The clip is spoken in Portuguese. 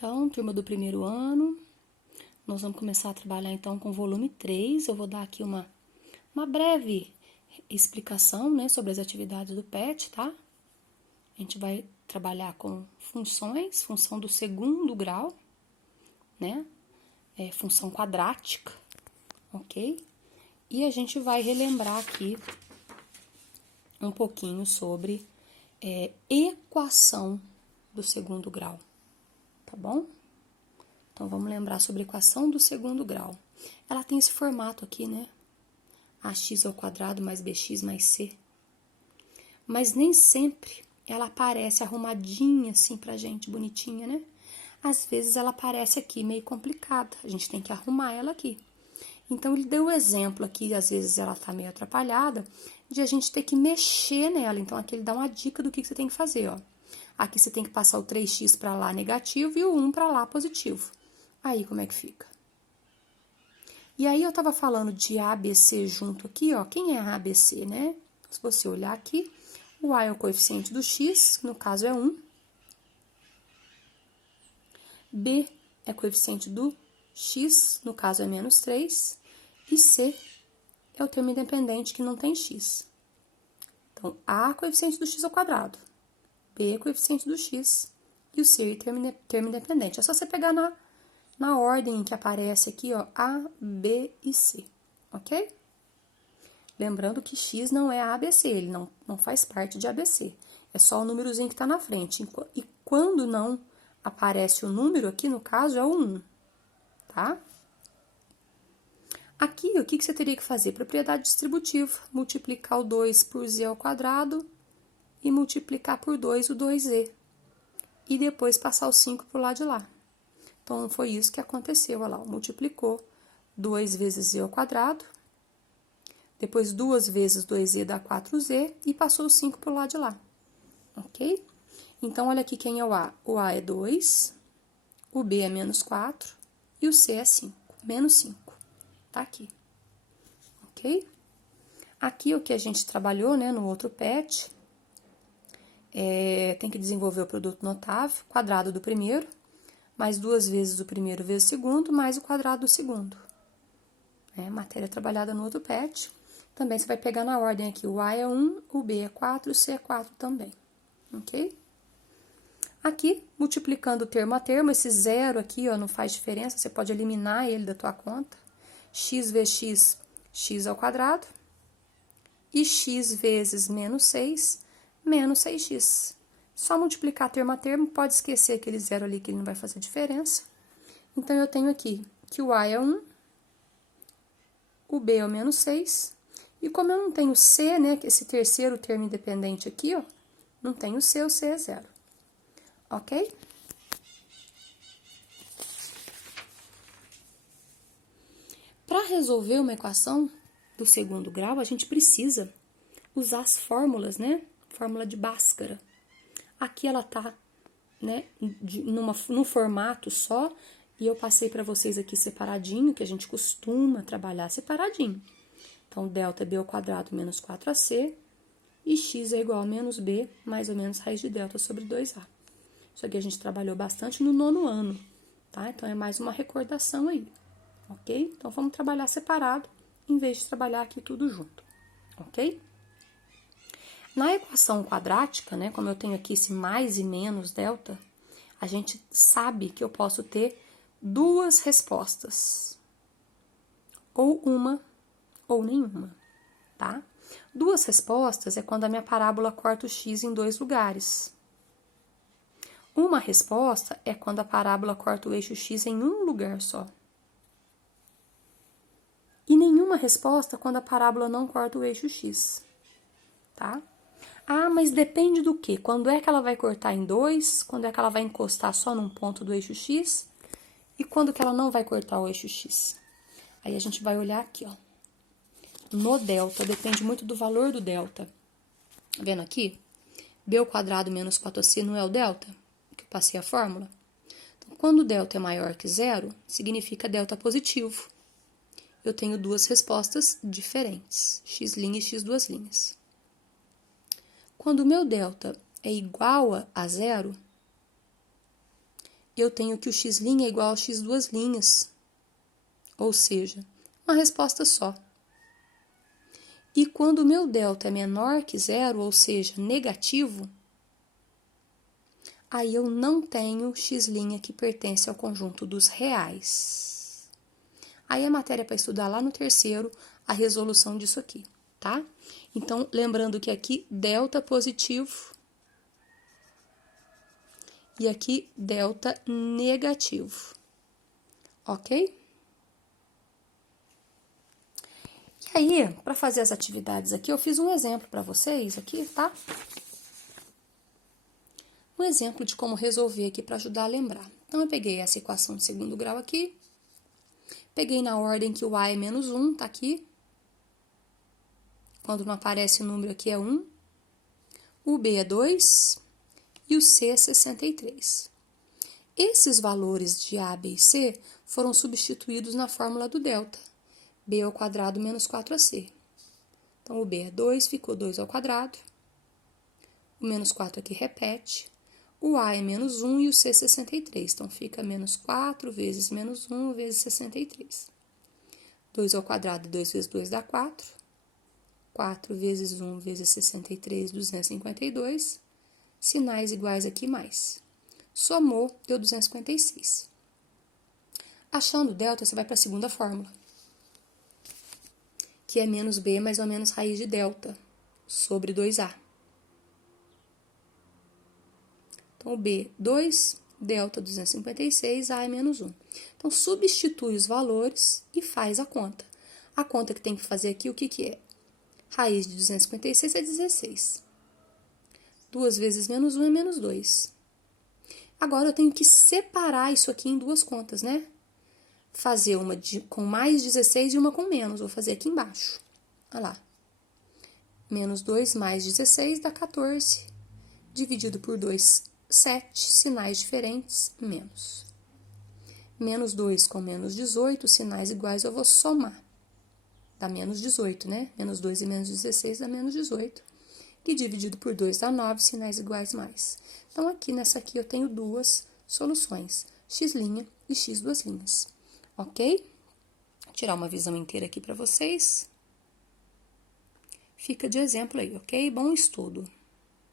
Então, turma do primeiro ano, nós vamos começar a trabalhar então com o volume 3. Eu vou dar aqui uma breve explicação, né, sobre as atividades do PET, tá? A gente vai trabalhar com funções, função do segundo grau, né? Função quadrática, ok? E a gente vai relembrar aqui um pouquinho sobre equação do segundo grau, tá bom? Então, vamos lembrar sobre a equação do segundo grau. Ela tem esse formato aqui, né? Ax ao quadrado mais bx mais c. Mas nem sempre ela aparece arrumadinha assim pra gente, bonitinha, né? Às vezes ela aparece aqui meio complicada, a gente tem que arrumar ela aqui. Então, ele deu o exemplo aqui, às vezes ela tá meio atrapalhada, de a gente ter que mexer nela. Então, aqui ele dá uma dica do que você tem que fazer, ó. Aqui você tem que passar o 3x para lá negativo e o 1 para lá positivo. Aí, como é que fica? E aí, eu tava falando de ABC junto aqui, ó. Quem é ABC, né? Se você olhar aqui, o A é o coeficiente do x, que no caso é 1. B é coeficiente do x, no caso é menos 3. E C é o termo independente que não tem x. Então, A é coeficiente do x ao quadrado. B é coeficiente do x. E o C é termo independente. É só você pegar na ordem que aparece aqui, ó, A, B e C, ok? Lembrando que x não é ABC, ele não faz parte de ABC. É só o númerozinho que está na frente. E quando não aparece o número, aqui no caso é o 1, tá? Aqui, o que você teria que fazer? Propriedade distributiva, multiplicar o 2 por z ao quadrado e multiplicar por 2 o 2z. E depois passar o 5 para o lado de lá. Então, foi isso que aconteceu, olha lá, multiplicou 2 vezes z ao quadrado, depois 2 vezes 2z dá 4z e passou o 5 para o lado de lá, ok? Então, olha aqui quem é o A. O A é 2, o B é menos 4 e o C é 5, menos 5. Tá aqui, ok? Aqui o que a gente trabalhou, né, no outro PET, tem que desenvolver o produto notável, quadrado do primeiro, mais 2 vezes o primeiro vezes o segundo, mais o quadrado do segundo. Matéria trabalhada no outro PET. Também você vai pegar na ordem aqui, o A é 1, o B é 4, o C é 4 também, ok? Aqui, multiplicando termo a termo, esse zero aqui, ó, não faz diferença, você pode eliminar ele da tua conta. X vezes x, x ao quadrado. E x vezes menos 6, menos 6x. Só multiplicar termo a termo, pode esquecer aquele zero ali que ele não vai fazer diferença. Então, eu tenho aqui que o A é 1, o B é o menos 6, e como eu não tenho C, né, que esse terceiro termo independente aqui, ó, não tenho C, o C é 0. Ok? Para resolver uma equação do segundo grau, a gente precisa usar as fórmulas, né? Fórmula de Bhaskara. Aqui ela tá, né, num formato só, e eu passei para vocês aqui separadinho, que a gente costuma trabalhar separadinho. Então, delta é b ao quadrado menos 4ac, e x é igual a menos b, mais ou menos raiz de delta sobre 2a. Isso aqui a gente trabalhou bastante no nono ano, tá? Então, é mais uma recordação aí, ok? Então, vamos trabalhar separado, em vez de trabalhar aqui tudo junto, ok? Na equação quadrática, né, como eu tenho aqui esse mais e menos delta, a gente sabe que eu posso ter duas respostas, ou uma ou nenhuma, tá? Duas respostas é quando a minha parábola corta o x em dois lugares. Uma resposta é quando a parábola corta o eixo x em um lugar só. E nenhuma resposta quando a parábola não corta o eixo x, tá? Ah, mas depende do quê? Quando é que ela vai cortar em dois? Quando é que ela vai encostar só num ponto do eixo x? E quando que ela não vai cortar o eixo x? Aí a gente vai olhar aqui, ó. No delta, depende muito do valor do delta. Tá vendo aqui? B ao quadrado menos 4ac não é o delta? Que eu passei a fórmula. Então, quando o delta é maior que zero, significa delta positivo. Eu tenho duas respostas diferentes, x' e x duas linhas. Quando o meu delta é igual a zero, eu tenho que o x' é igual a x duas linhas, ou seja, uma resposta só. E quando o meu delta é menor que zero, ou seja, negativo, aí eu não tenho x' que pertence ao conjunto dos reais. Aí a matéria para estudar lá no terceiro, a resolução disso aqui, tá? Então, lembrando que aqui delta positivo e aqui delta negativo, ok? E aí, para fazer as atividades aqui, eu fiz um exemplo para vocês aqui, tá? Um exemplo de como resolver aqui para ajudar a lembrar. Então, eu peguei essa equação de segundo grau aqui, peguei na ordem que o a é menos 1, tá aqui. Quando não aparece o número aqui é 1. O b é 2 e o c é 63. Esses valores de a, b e c foram substituídos na fórmula do delta. B ao quadrado menos 4ac. Então, o b é 2, ficou 2 ao quadrado. O menos 4 aqui repete. O a é menos 1 e o c é 63. Então, fica menos 4 vezes menos 1 vezes 63. 2 ao quadrado, 2 vezes 2 dá 4. 4 vezes 1 vezes 63, 252. Sinais iguais aqui mais. Somou, deu 256. Achando o delta, você vai para a segunda fórmula, que é menos b mais ou menos raiz de delta, sobre 2a. Então, o b, 2, delta 256, a é menos 1. Então, substitui os valores e faz a conta. A conta que tem que fazer aqui, o que é? Raiz de 256 é 16. 2 vezes menos 1 é menos 2. Agora, eu tenho que separar isso aqui em duas contas, né? Fazer uma com mais 16 e uma com menos. Vou fazer aqui embaixo. Olha lá. Menos 2 mais 16 dá 14. Dividido por 2, 7. Sinais diferentes, menos. Menos 2 com menos 18, sinais iguais, eu vou somar. Dá menos 18, né? Menos 2 e menos 16 dá menos 18. E dividido por 2 dá 9, sinais iguais mais. Então, aqui nessa aqui eu tenho duas soluções, x' e x duas linhas. Ok? Vou tirar uma visão inteira aqui para vocês. Fica de exemplo aí, ok? Bom estudo!